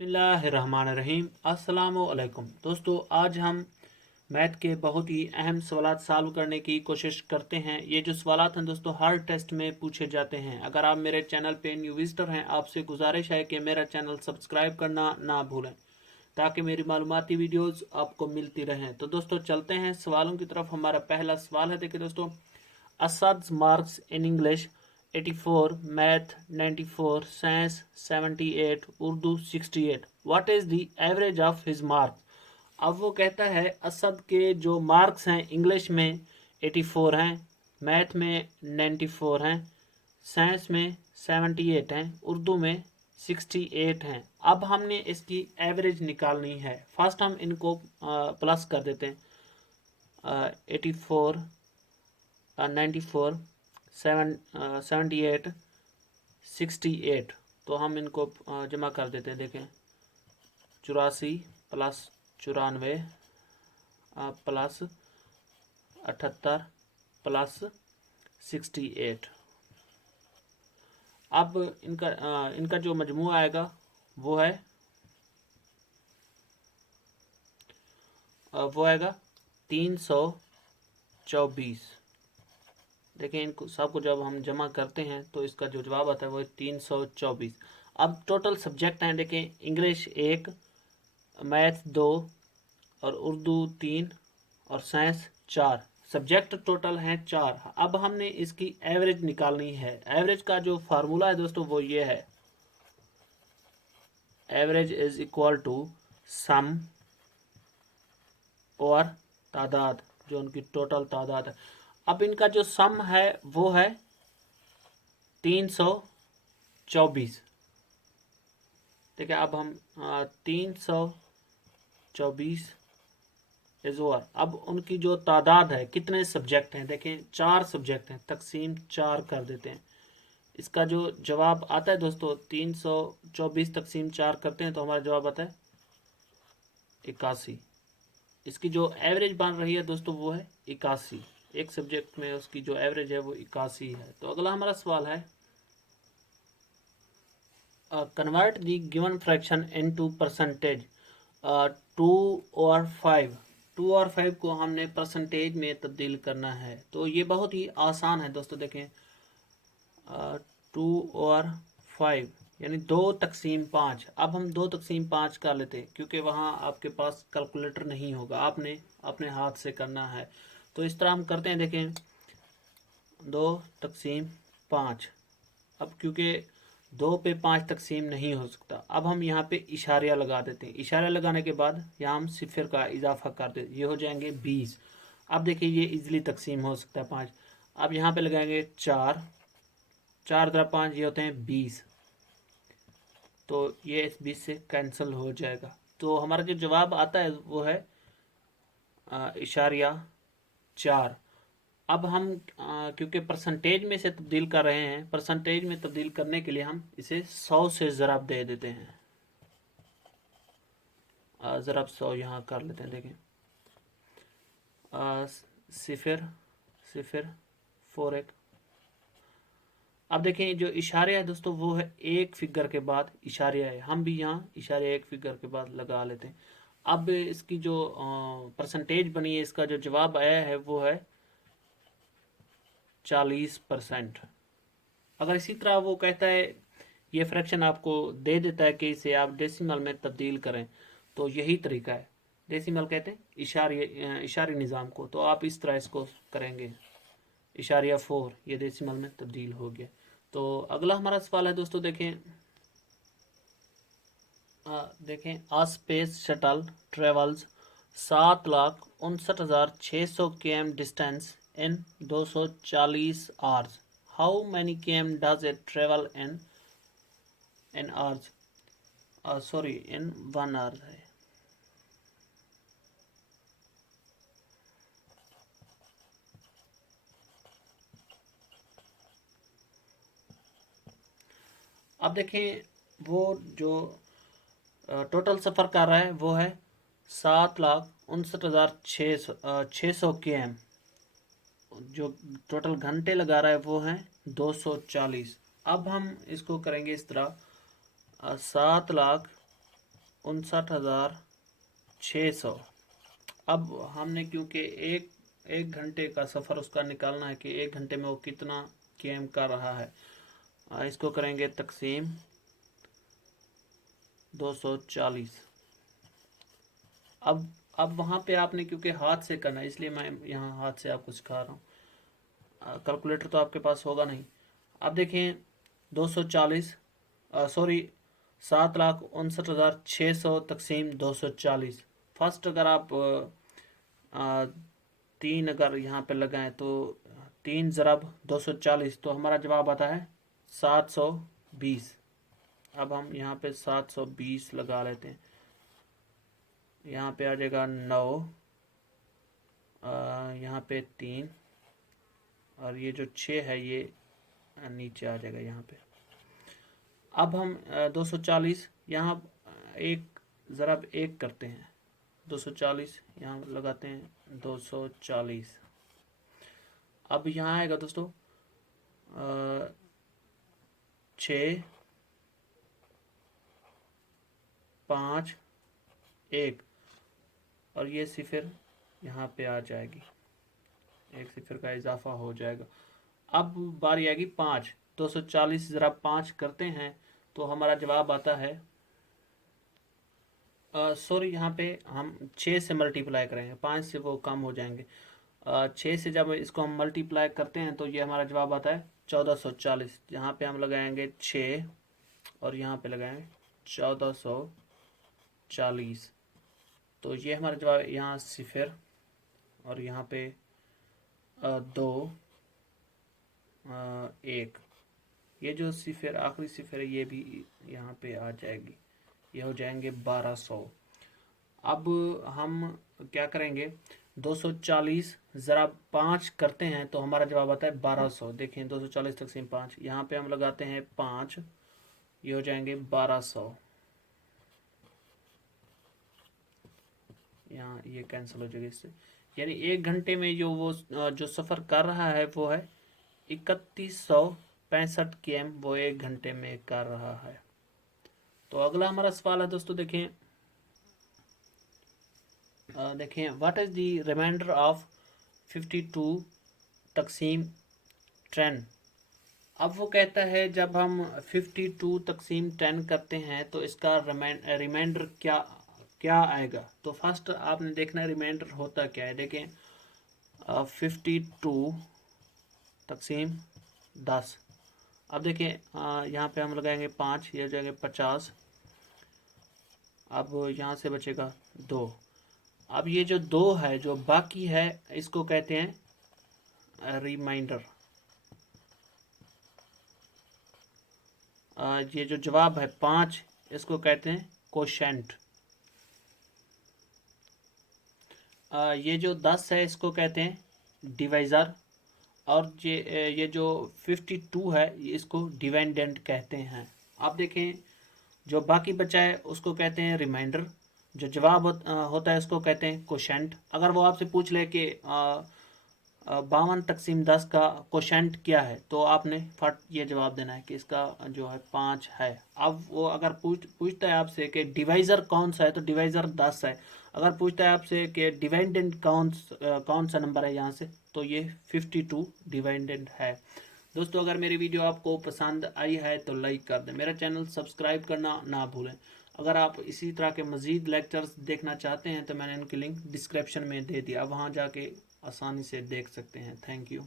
बिस्मिल्लाहिर्रहमानिर्रहीम। अस्सलामुअलैकुम दोस्तों, आज हम मैथ के बहुत ही अहम सवालात सॉल्व करने की कोशिश करते हैं। ये जो सवालात हैं दोस्तों, हर टेस्ट में पूछे जाते हैं। अगर आप मेरे चैनल पे न्यू विजिटर हैं, आपसे गुजारिश है कि मेरा चैनल सब्सक्राइब करना ना भूलें ताकि मेरी मालूमाती वीडियोस आपको मिलती रहें। तो दोस्तों चलते हैं सवालों की तरफ। हमारा पहला सवाल है, देखिए दोस्तों, Asad marks in English 84, math 94, science 78, Urdu 68। What is the average of his marks? अब वो कहता है असद के जो मार्क्स हैं इंग्लिश में 84 हैं, मैथ में 94 हैं, साइंस में 78 हैं, उर्दू में 68 हैं। अब हमने इसकी एवरेज निकालनी है। फर्स्ट हम इनको प्लस कर देते हैं। 84, 94, 78, 68। तो हम इनको जमा कर देते हैं। देखें, 84 प्लस 94 प्लस 78 प्लस 68। अब इनका जो मजमू आएगा वो आएगा 324। देखिए, इनको सबको जब हम जमा करते हैं तो इसका जो जवाब आता है वो 324। अब टोटल सब्जेक्ट हैं, देखें, इंग्लिश 1, मैथ 2 और उर्दू 3 और साइंस 4। सब्जेक्ट टोटल हैं 4। अब हमने इसकी एवरेज निकालनी है। एवरेज का जो फार्मूला है दोस्तों वो ये है, average is equal to some और तादाद, जो उनकी टोटल तादाद है। अब इनका जो सम है वो है 324। ठीक है, अब हम 324 इज ओवर। अब उनकी जो तादाद है, कितने सब्जेक्ट हैं, देखें 4 सब्जेक्ट हैं, तकसीम 4 कर देते हैं। इसका जो जवाब आता है दोस्तों, 324 तकसीम 4 करते हैं तो हमारा जवाब आता है 81। इसकी जो एवरेज बन रही है दोस्तों वो है 81। एक सब्जेक्ट में उसकी जो एवरेज है वो 81 है। तो अगला हमारा सवाल है, convert the given fraction into percentage 2 और 5। 2 और 5 को हमने परसेंटेज में तब्दील करना है। तो ये बहुत ही आसान है दोस्तों। देखें, 2 और 5 यानी 2 तकसीम 5। अब हम 2 तकसीम 5 कर लेते हैं क्योंकि वहाँ आपके पास कैलकुलेटर नहीं होगा, आपने अपने हाथ से करना है। तो इस तरह हम करते हैं। देखें, 2 तकसीम 5। अब क्योंकि 2 पे 5 तकसीम नहीं हो सकता, अब हम यहाँ पे इशारिया लगा देते हैं। इशारिया लगाने के बाद यहाँ हम सिफर का इजाफा कर देते, ये हो जाएंगे 20। अब देखिए, ये इजीली तकसीम हो सकता है 5। अब यहाँ पे लगाएंगे 4, 4 द्वारा 5, ये होते हैं 20। तो ये इस 20 से कैंसिल हो जाएगा। तो हमारा जो जवाब आता है वो है इशारिया 4। अब हम क्योंकि परसेंटेज में से तब्दील कर रहे हैं, परसेंटेज में तब्दील करने के लिए हम इसे 100 से ज़रब दे देते हैं। ज़रब 100 यहाँ कर लेते हैं। देखें, सिफर सिफर 4 1। अब देखें, जो इशारे है दोस्तों वो है एक फिगर के बाद इशारे है। हम भी यहाँ इशारे एक फिगर के बाद लगा लेते हैं। अब इसकी जो परसेंटेज बनी है, इसका जो जवाब आया है वो है 40%। अगर इसी तरह वो कहता है, ये फ्रैक्शन आपको दे देता है कि इसे आप डेसिमल में तब्दील करें, तो यही तरीका है। डेसिमल कहते हैं इशारी निज़ाम को, तो आप इस तरह इसको करेंगे, इशारिया 4, ये डेसिमल में तब्दील हो गया। तो अगला हमारा सवाल है दोस्तों, देखें, a space shuttle travels 7,59,600 km distance in 240 hours. How many km does it travel in hours? Sorry, in 1 hour है। अब देखें, वो जो टोटल सफ़र कर रहा है वो है 7,59,600 km। जो टोटल घंटे लगा रहा है वो है 240। अब हम इसको करेंगे इस तरह, 7 59,600। अब हमने क्योंकि एक घंटे का सफ़र उसका निकालना है कि एक घंटे में वो कितना किलोमीटर कर रहा है। इसको करेंगे तकसीम 240। अब वहाँ पे आपने क्योंकि हाथ से करना है, इसलिए मैं यहाँ हाथ से आपको सिखा रहा हूँ। कैलकुलेटर तो आपके पास होगा नहीं। अब देखें 240 सॉरी 7,59,600 तकसीम 240। फर्स्ट अगर आप 3 अगर यहाँ पे लगाएं तो 3 ज़रब 240 तो हमारा जवाब आता है 720। अब हम यहाँ पे 720 लगा लेते हैं। यहाँ पे आ जाएगा 9, यहाँ पे 3 और ये जो 6 है ये नीचे आ जाएगा यहाँ पे। अब हम 240 यहाँ एक ज़रब एक करते हैं, 240 यहाँ लगाते हैं 240। अब यहाँ आएगा दोस्तों 6, 5, 1 और ये सिफर यहाँ पे आ जाएगी, एक सिफर का इजाफा हो जाएगा। अब बारी आएगी 5, 240 ज़रा 5 करते हैं तो हमारा जवाब आता है सॉरी यहाँ पे हम 6 से मल्टीप्लाई करेंगे, 5 से वो कम हो जाएंगे। 6 से जब इसको हम मल्टीप्लाई करते हैं तो ये हमारा जवाब आता है 1440। यहाँ पे हम लगाएंगे 6 और यहाँ पे लगाएंगे 1440। तो ये हमारा जवाब, यहाँ सिफर और यहाँ पे 2, 1, ये जो सिफर आखिरी सिफर है ये भी यहाँ पे आ जाएगी, ये हो जाएंगे 1200। अब हम क्या करेंगे 240 ज़रा 5 करते हैं तो हमारा जवाब आता है 1200। देखें 240 तकसीम 5, यहाँ पे हम लगाते हैं 5, ये हो जाएंगे 1200। यहाँ ये कैंसिल हो जाएगा इससे, यानी एक घंटे में जो सफ़र कर रहा है वो है 3165 km, वो एक घंटे में कर रहा है। तो अगला हमारा सवाल है दोस्तों, देखें what is the remainder of 52 तकसीम 10। अब वो कहता है जब हम 52 तकसीम 10 करते हैं तो इसका रिमाइंडर क्या आएगा। तो फर्स्ट आपने देखना है रिमाइंडर होता क्या है। देखें 52 तकसीम 10। अब देखें यहाँ पे हम लगाएंगे 5, ये हो जाएंगे 50। अब यहाँ से बचेगा 2। अब ये जो 2 है जो बाकी है इसको कहते हैं रिमाइंडर। ये जो जवाब है 5 इसको कहते हैं कोशेंट। ये जो 10 है इसको कहते हैं डिवाइज़र। और ये जो 52 है इसको डिविडेंड कहते हैं। आप देखें जो बाकी बचा है उसको कहते हैं रिमाइंडर, जो जवाब होता है उसको कहते हैं कोशेंट। अगर वो आपसे पूछ ले कि 52 तकसीम 10 का कोशेंट क्या है तो आपने फट ये जवाब देना है कि इसका जो है 5 है। अब वो अगर पूछता है आपसे कि डिवाइज़र कौन सा है तो डिवाइज़र 10 है। अगर पूछता है आपसे कि डिविडेंड कौन सा नंबर है यहाँ से तो ये 52 डिविडेंड है। दोस्तों अगर मेरी वीडियो आपको पसंद आई है तो लाइक कर दें, मेरा चैनल सब्सक्राइब करना ना भूलें। अगर आप इसी तरह के मज़ीद लेक्चर्स देखना चाहते हैं तो मैंने उनकी लिंक डिस्क्रिप्शन में दे दिया, आप वहाँ जाके आसानी से देख सकते हैं। Thank you.